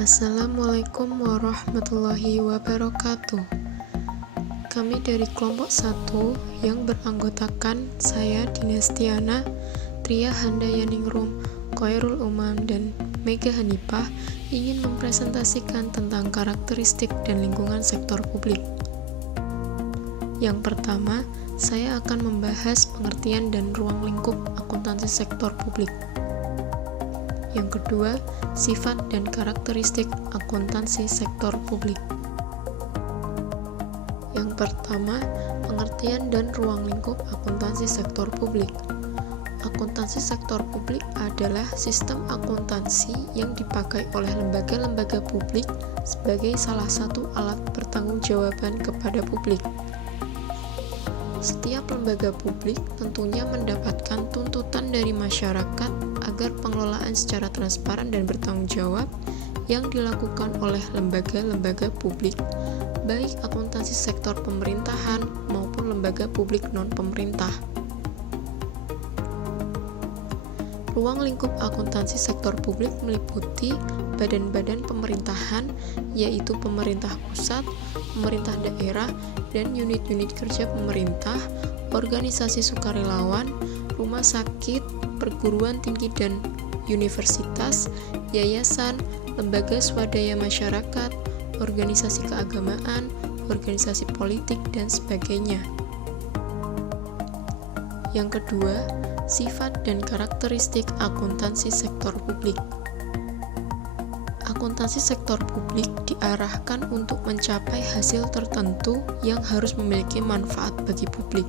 Assalamualaikum warahmatullahi wabarakatuh. Kami dari kelompok 1 yang beranggotakan saya Dinestiana, Tria Handayaningrum, Khairul Umam, dan Mega Hanifah ingin mempresentasikan tentang karakteristik dan lingkungan sektor publik. Yang pertama, saya akan membahas pengertian dan ruang lingkup akuntansi sektor publik. Yang kedua, sifat dan karakteristik akuntansi sektor publik. Yang pertama, pengertian dan ruang lingkup akuntansi sektor publik. Akuntansi sektor publik adalah sistem akuntansi yang dipakai oleh lembaga-lembaga publik sebagai salah satu alat pertanggungjawaban kepada publik. Setiap lembaga publik tentunya mendapatkan tuntutan dari masyarakat agar pengelolaan secara transparan dan bertanggung jawab yang dilakukan oleh lembaga-lembaga publik, baik akuntansi sektor pemerintahan maupun lembaga publik non-pemerintah. Ruang lingkup akuntansi sektor publik meliputi badan-badan pemerintahan, yaitu pemerintah pusat, pemerintah daerah, dan unit-unit kerja pemerintah, organisasi sukarelawan, rumah sakit, perguruan tinggi dan universitas, yayasan, lembaga swadaya masyarakat, organisasi keagamaan, organisasi politik, dan sebagainya. Yang kedua, sifat dan karakteristik akuntansi sektor publik. Akuntansi sektor publik diarahkan untuk mencapai hasil tertentu yang harus memiliki manfaat bagi publik.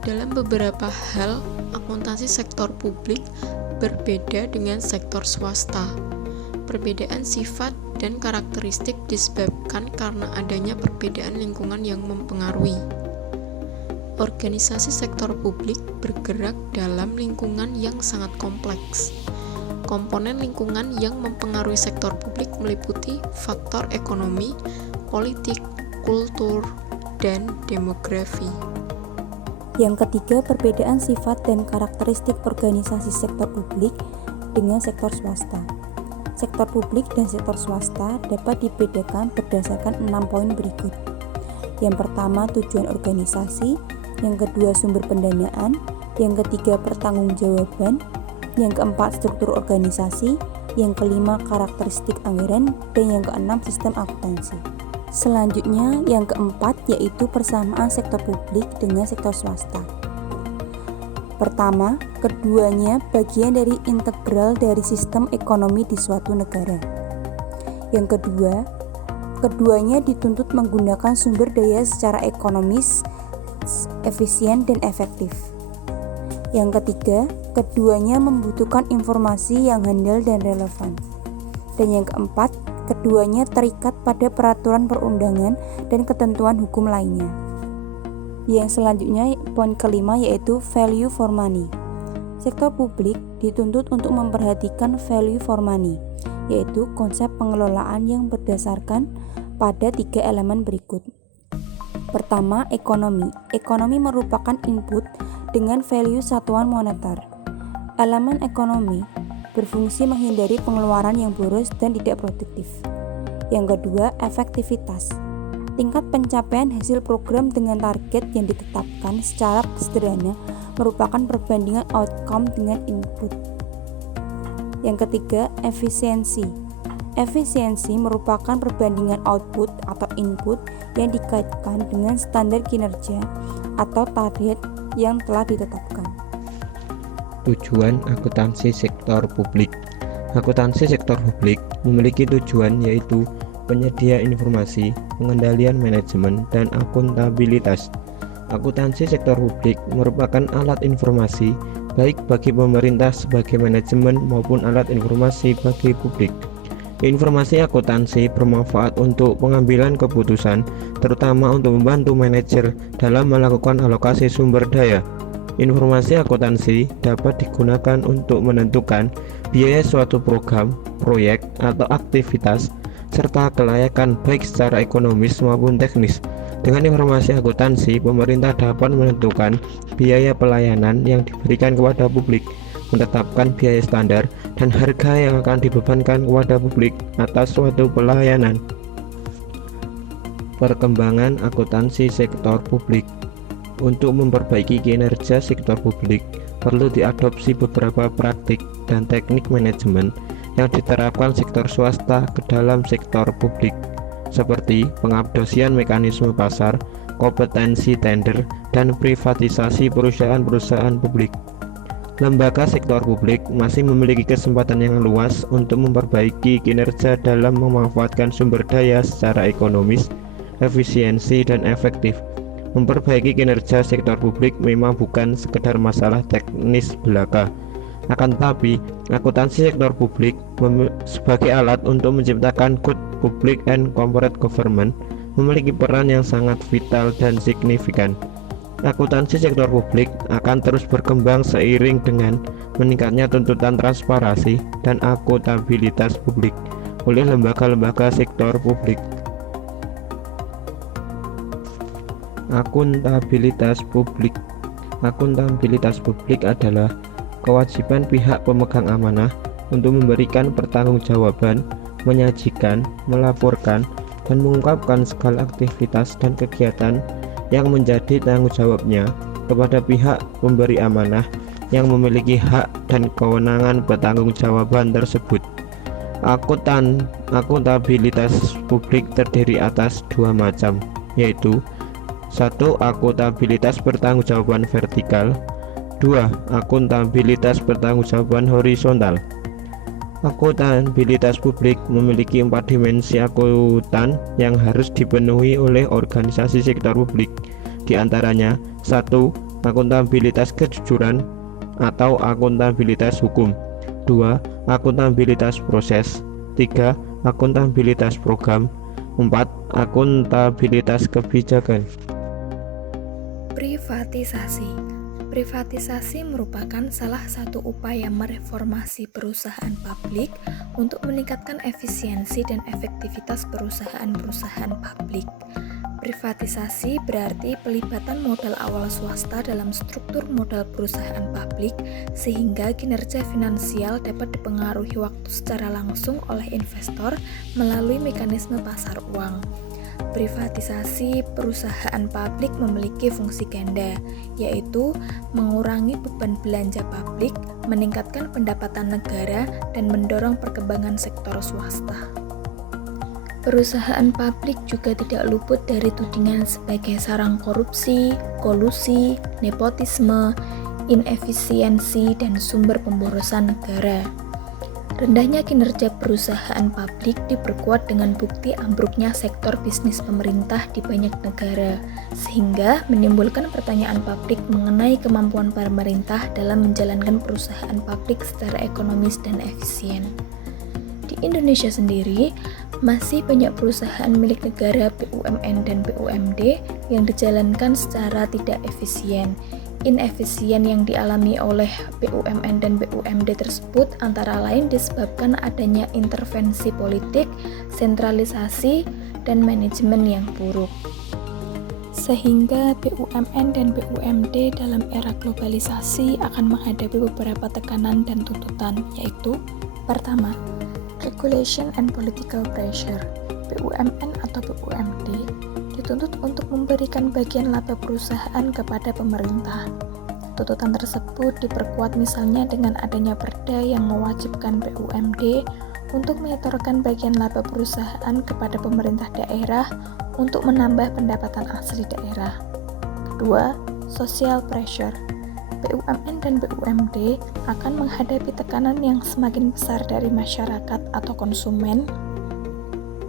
Dalam beberapa hal, akuntansi sektor publik berbeda dengan sektor swasta. Perbedaan sifat dan karakteristik disebabkan karena adanya perbedaan lingkungan yang mempengaruhi. Organisasi sektor publik bergerak dalam lingkungan yang sangat kompleks. Komponen lingkungan yang mempengaruhi sektor publik meliputi faktor ekonomi, politik, kultur, dan demografi. Yang ketiga, perbedaan sifat dan karakteristik organisasi sektor publik dengan sektor swasta. Sektor publik dan sektor swasta dapat dibedakan berdasarkan 6 poin berikut. Yang pertama, tujuan organisasi. Yang kedua, sumber pendanaan. Yang ketiga, pertanggungjawaban. Yang keempat, struktur organisasi. Yang kelima, karakteristik anggaran. Dan yang keenam, sistem akuntansi. Selanjutnya, yang keempat yaitu persamaan sektor publik dengan sektor swasta. Pertama, keduanya bagian dari integral dari sistem ekonomi di suatu negara. Yang kedua, keduanya dituntut menggunakan sumber daya secara ekonomis, efisien, dan efektif. Yang ketiga, keduanya membutuhkan informasi yang handal dan relevan. Dan yang keempat, keduanya terikat pada peraturan perundangan dan ketentuan hukum lainnya. Yang selanjutnya, poin kelima yaitu value for money. Sektor publik dituntut untuk memperhatikan value for money, yaitu konsep pengelolaan yang berdasarkan pada 3 elemen berikut. Pertama, ekonomi. Ekonomi merupakan input dengan value satuan moneter. Elemen ekonomi berfungsi menghindari pengeluaran yang boros dan tidak produktif. Yang kedua, efektivitas. Tingkat pencapaian hasil program dengan target yang ditetapkan secara sederhana merupakan perbandingan outcome dengan input. Yang ketiga, efisiensi. Efisiensi merupakan perbandingan output atau input yang dikaitkan dengan standar kinerja atau target yang telah ditetapkan. Tujuan akuntansi sektor publik. Akuntansi sektor publik memiliki tujuan yaitu penyedia informasi, pengendalian manajemen, dan akuntabilitas. Akuntansi sektor publik merupakan alat informasi baik bagi pemerintah sebagai manajemen maupun alat informasi bagi publik. Informasi akuntansi bermanfaat untuk pengambilan keputusan, terutama untuk membantu manajer dalam melakukan alokasi sumber daya. Informasi akuntansi dapat digunakan untuk menentukan biaya suatu program, proyek, atau aktivitas, serta kelayakan baik secara ekonomis maupun teknis. Dengan informasi akuntansi, pemerintah dapat menentukan biaya pelayanan yang diberikan kepada publik, menetapkan biaya standar dan harga yang akan dibebankan kepada publik atas suatu pelayanan. Perkembangan akuntansi sektor publik. Untuk memperbaiki kinerja sektor publik, perlu diadopsi beberapa praktik dan teknik manajemen yang diterapkan sektor swasta ke dalam sektor publik, seperti pengadopsian mekanisme pasar, kompetensi tender, dan privatisasi perusahaan-perusahaan publik. Lembaga sektor publik masih memiliki kesempatan yang luas untuk memperbaiki kinerja dalam memanfaatkan sumber daya secara ekonomis, efisiensi, dan efektif. Memperbaiki kinerja sektor publik memang bukan sekedar masalah teknis belaka. Akan tetapi, akuntansi sektor publik sebagai alat untuk menciptakan good public and corporate government memiliki peran yang sangat vital dan signifikan. Akuntansi sektor publik akan terus berkembang seiring dengan meningkatnya tuntutan transparansi dan akuntabilitas publik oleh lembaga-lembaga sektor publik. Akuntabilitas publik. Akuntabilitas publik adalah kewajiban pihak pemegang amanah untuk memberikan pertanggungjawaban, menyajikan, melaporkan, dan mengungkapkan segala aktivitas dan kegiatan yang menjadi tanggung jawabnya kepada pihak pemberi amanah yang memiliki hak dan kewenangan pertanggungjawaban tersebut. Akuntabilitas publik terdiri atas dua macam, yaitu 1. Akuntabilitas pertanggungjawaban vertikal. 2. Akuntabilitas pertanggungjawaban horizontal. Akuntabilitas publik memiliki 4 dimensi akuntan yang harus dipenuhi oleh organisasi sektor publik. Di antaranya 1. Akuntabilitas kejujuran atau akuntabilitas hukum. 2. Akuntabilitas proses. 3. Akuntabilitas program. 4. Akuntabilitas kebijakan. Privatisasi merupakan salah satu upaya mereformasi perusahaan publik untuk meningkatkan efisiensi dan efektivitas perusahaan-perusahaan publik. Privatisasi berarti pelibatan modal awal swasta dalam struktur modal perusahaan publik sehingga kinerja finansial dapat dipengaruhi waktu secara langsung oleh investor melalui mekanisme pasar uang. Privatisasi perusahaan publik memiliki fungsi ganda, yaitu mengurangi beban belanja publik, meningkatkan pendapatan negara, dan mendorong perkembangan sektor swasta. Perusahaan publik juga tidak luput dari tudingan sebagai sarang korupsi, kolusi, nepotisme, inefisiensi, dan sumber pemborosan negara. Rendahnya kinerja perusahaan publik diperkuat dengan bukti ambruknya sektor bisnis pemerintah di banyak negara, sehingga menimbulkan pertanyaan publik mengenai kemampuan pemerintah dalam menjalankan perusahaan publik secara ekonomis dan efisien. Di Indonesia sendiri, masih banyak perusahaan milik negara BUMN dan BUMD yang dijalankan secara tidak efisien. Inefisien yang dialami oleh BUMN dan BUMD tersebut antara lain disebabkan adanya intervensi politik, sentralisasi, dan manajemen yang buruk. Sehingga BUMN dan BUMD dalam era globalisasi akan menghadapi beberapa tekanan dan tuntutan, yaitu pertama, regulation and political pressure. BUMN atau BUMD dituntut untuk memberikan bagian laba perusahaan kepada pemerintah. Tuntutan tersebut diperkuat misalnya dengan adanya perda yang mewajibkan BUMD untuk menyetorkan bagian laba perusahaan kepada pemerintah daerah untuk menambah pendapatan asli daerah. Kedua, social pressure. BUMN dan BUMD akan menghadapi tekanan yang semakin besar dari masyarakat atau konsumen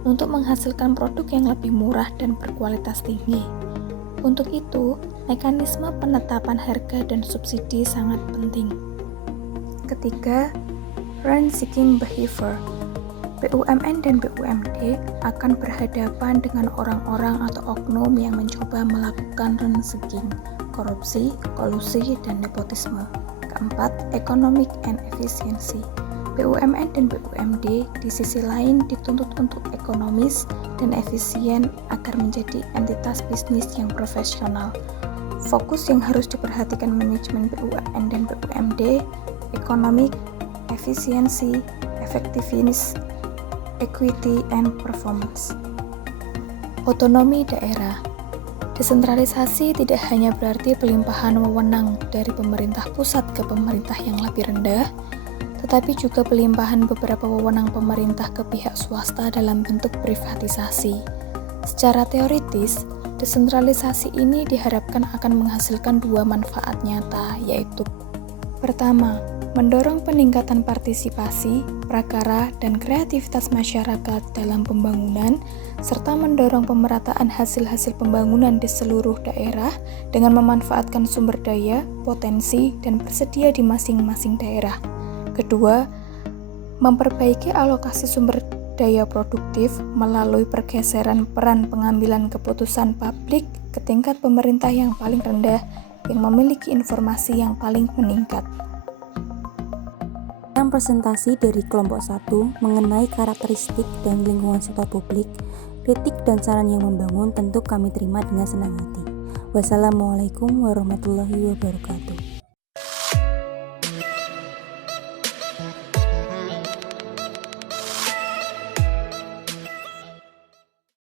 untuk menghasilkan produk yang lebih murah dan berkualitas tinggi. Untuk itu, mekanisme penetapan harga dan subsidi sangat penting. Ketiga, rent-seeking behavior. BUMN dan BUMD akan berhadapan dengan orang-orang atau oknum yang mencoba melakukan rent-seeking, korupsi, kolusi, dan nepotisme. Keempat, economic and efficiency. BUMN dan BUMD di sisi lain dituntut untuk ekonomis dan efisien agar menjadi entitas bisnis yang profesional. Fokus yang harus diperhatikan manajemen BUMN dan BUMD economic, efficiency, effectiveness, equity, and performance. Otonomi daerah. Desentralisasi tidak hanya berarti pelimpahan wewenang dari pemerintah pusat ke pemerintah yang lebih rendah, tetapi juga pelimpahan beberapa wewenang pemerintah ke pihak swasta dalam bentuk privatisasi. Secara teoritis, desentralisasi ini diharapkan akan menghasilkan dua manfaat nyata, yaitu pertama, mendorong peningkatan partisipasi, prakara, dan kreativitas masyarakat dalam pembangunan, serta mendorong pemerataan hasil-hasil pembangunan di seluruh daerah dengan memanfaatkan sumber daya, potensi, dan bersedia di masing-masing daerah. Kedua, memperbaiki alokasi sumber daya produktif melalui pergeseran peran pengambilan keputusan publik ke tingkat pemerintah yang paling rendah yang memiliki informasi yang paling meningkat. Yang presentasi dari kelompok 1 mengenai karakteristik dan lingkungan sektor publik, kritik dan saran yang membangun tentu kami terima dengan senang hati. Wassalamualaikum warahmatullahi wabarakatuh.